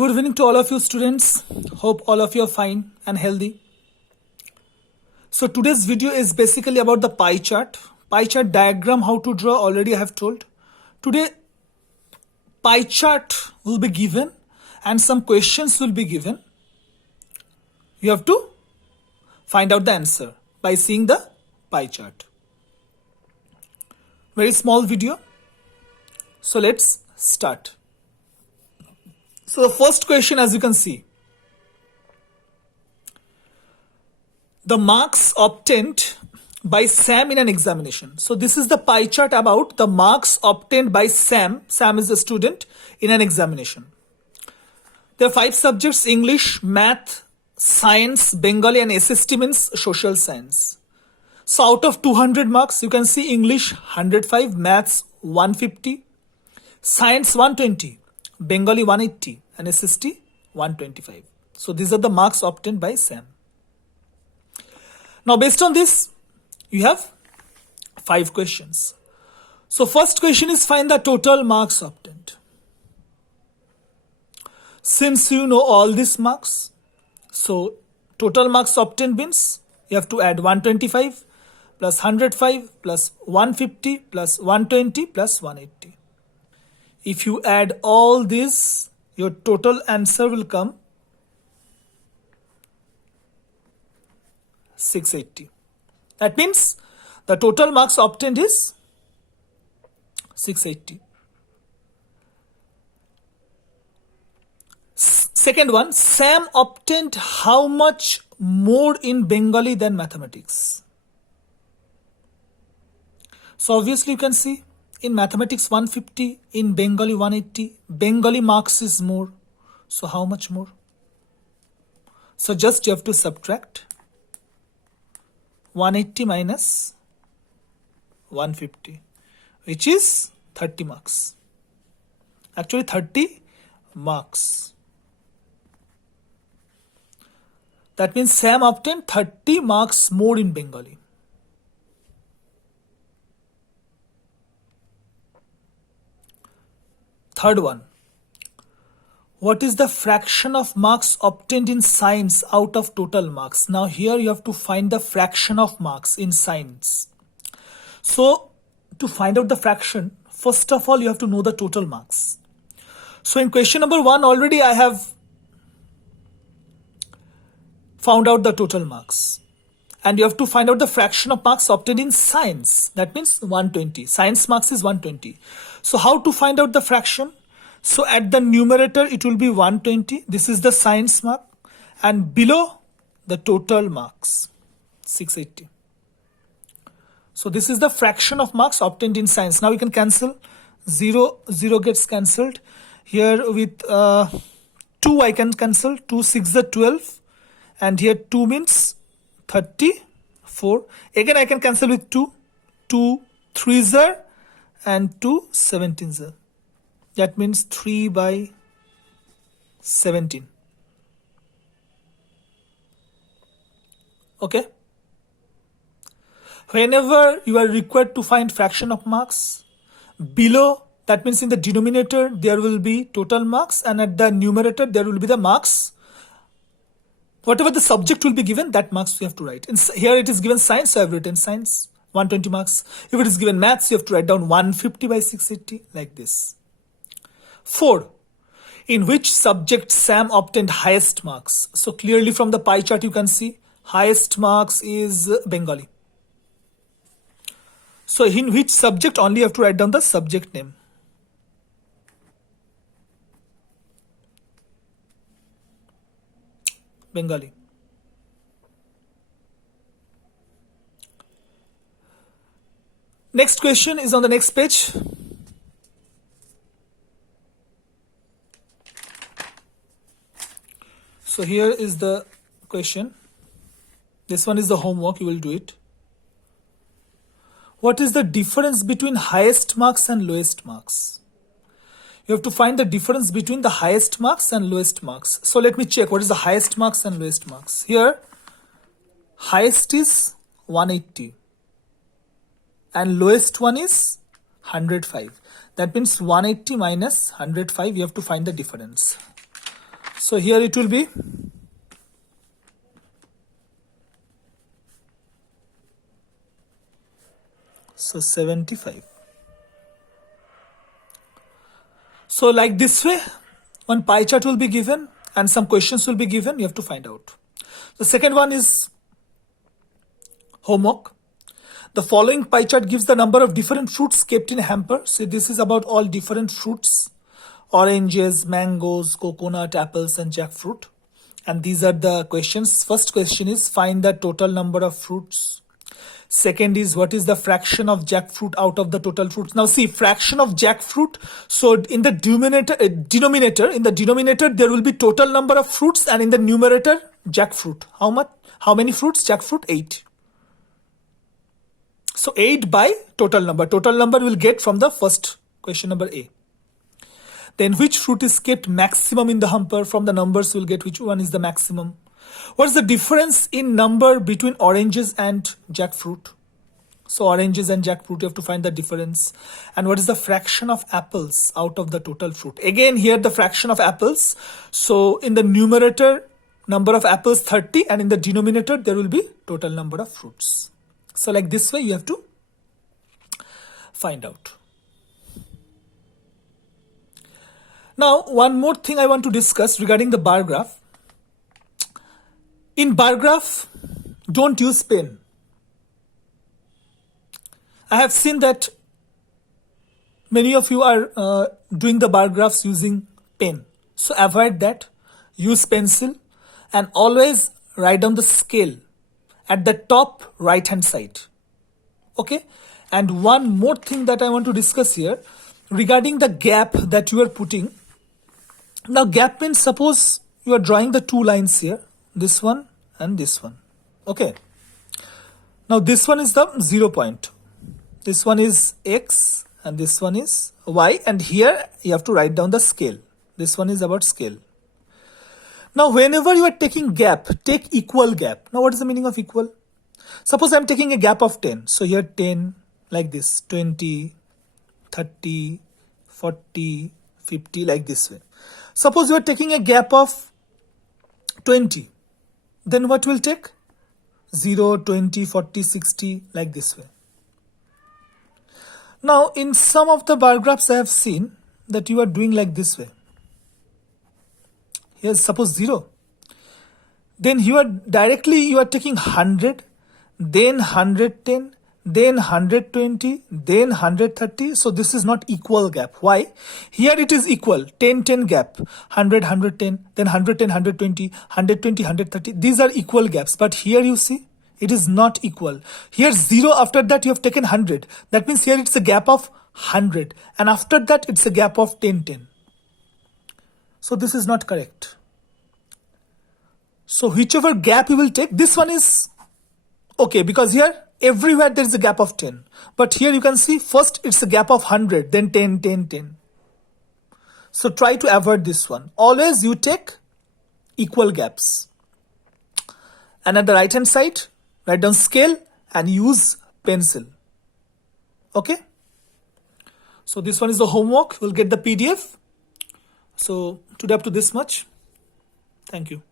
Good evening to all of you students. Hope all of you are fine and healthy. So today's video is basically about the pie chart. Pie chart diagram, how to draw, already I have told. Today pie chart will be given and some questions will be given. You have to find out the answer by seeing the pie chart. Very small video. So let's start. So the first question, as you can see, the marks obtained by Sam in an examination. So this is the pie chart about the marks obtained by Sam. Sam is the student in an examination. There are 5 subjects: English, Math, Science, Bengali, and SST means Social Science. So out of 200 marks, you can see English 105, Maths 150, Science 120, Bengali 180, and SST 125. So these are the marks obtained by Sam. Now based on this, you have 5 questions. So first question is find the total marks obtained. Since you know all these marks, so total marks obtained means you have to add 125 plus 105 plus 150 plus 120 plus 180. If you add all this, your total answer will come 680. That means the total marks obtained is 680. Second one, Sam obtained how much more in Bengali than mathematics? So obviously you can see in mathematics 150, in Bengali 180. Bengali marks is more. So how much more? So just you have to subtract 180 minus 150, which is 30 marks. Actually 30 marks. That means Sam obtained 30 marks more in Bengali. Third one. What is the fraction of marks obtained in science out of total marks? Now here you have to find the fraction of marks in science. So to find out the fraction, first of all you have to know the total marks. So in question number 1 already I have found out the total marks. And you have to find out the fraction of marks obtained in science. That means 120. Science marks is 120. So how to find out the fraction? So at the numerator it will be 120. This is the science mark. And below the total marks, 680. So this is the fraction of marks obtained in science. Now we can cancel. 0 gets cancelled. Here with 2 I can cancel. 2 6 is 12. And here 2 means 34. Again I can cancel with 2. 2 3s are and 2 17s are. That means 3 by 17. Okay. Whenever you are required to find fraction of marks, below, that means in the denominator there will be total marks, and at the numerator there will be the marks. Whatever the subject will be given, that marks you have to write. Here it is given science, so I have written science, 120 marks. If it is given maths, you have to write down 150 by 680, like this. 4. In which subject Sam obtained highest marks? So clearly from the pie chart you can see highest marks is Bengali. So in which subject, only you have to write down the subject name. Bengali. Next question is on the next page. So here is the question. This one is the homework, you will do it. What is the difference between highest marks and lowest marks? You have to find the difference between the highest marks and lowest marks. So let me check what is the highest marks and lowest marks. Here, highest is 180 and lowest one is 105. That means 180 minus 105, you have to find the difference. So here it will be so 75. So like this way, one pie chart will be given and some questions will be given. You have to find out. The second one is homework. The following pie chart gives the number of different fruits kept in a hamper. So this is about all different fruits: oranges, mangoes, coconut, apples, and jackfruit. And these are the questions. First question is find the total number of fruits. Second is what is the fraction of jackfruit out of the total fruits. Now see, fraction of jackfruit. So in the denominator, there will be total number of fruits, and in the numerator, jackfruit. How much? How many fruits? Jackfruit 8. So 8 by total number. Total number will get from the first question, number A. Then which fruit is kept maximum in the hamper? From the numbers we'll get which one is the maximum. What is the difference in number between oranges and jackfruit? So oranges and jackfruit, you have to find the difference. And what is the fraction of apples out of the total fruit? Again, here the fraction of apples. So in the numerator, number of apples 30, and in the denominator, there will be total number of fruits. So like this way, you have to find out. Now, one more thing I want to discuss regarding the bar graph. In bar graph, don't use pen. I have seen that many of you are doing the bar graphs using pen. So avoid that. Use pencil and always write down the scale at the top right hand side. Okay? And one more thing that I want to discuss here regarding the gap that you are putting. Now gap means suppose you are drawing the two lines here, this one and this one. Okay. Now this one is the 0 point. This one is X and this one is Y, and here you have to write down the scale. This one is about scale. Now whenever you are taking gap, take equal gap. Now what is the meaning of equal? Suppose I am taking a gap of 10. So here 10 like this, 20, 30, 40, 50 like this way. Suppose you are taking a gap of 20. Then what will take? 0, 20, 40, 60 like this way. Now in some of the bar graphs I have seen that you are doing like this way. Here suppose 0. Then you are taking 100, then 110, then 120, then 130. So this is not equal gap. Why? Here it is equal. 10, 10 gap. 100, 110, then 110, 120, 120, 130. These are equal gaps. But here you see, it is not equal. Here 0, after that you have taken 100. That means here it's a gap of 100. And after that it's a gap of 10, 10. So this is not correct. So whichever gap you will take, this one is okay, because here everywhere there is a gap of 10. But here you can see first it's a gap of 100, then 10, 10, 10. So try to avoid this one. Always you take equal gaps. And at the right hand side, write down scale and use pencil. Okay? So this one is the homework. We'll get the PDF. So today up to this much. Thank you.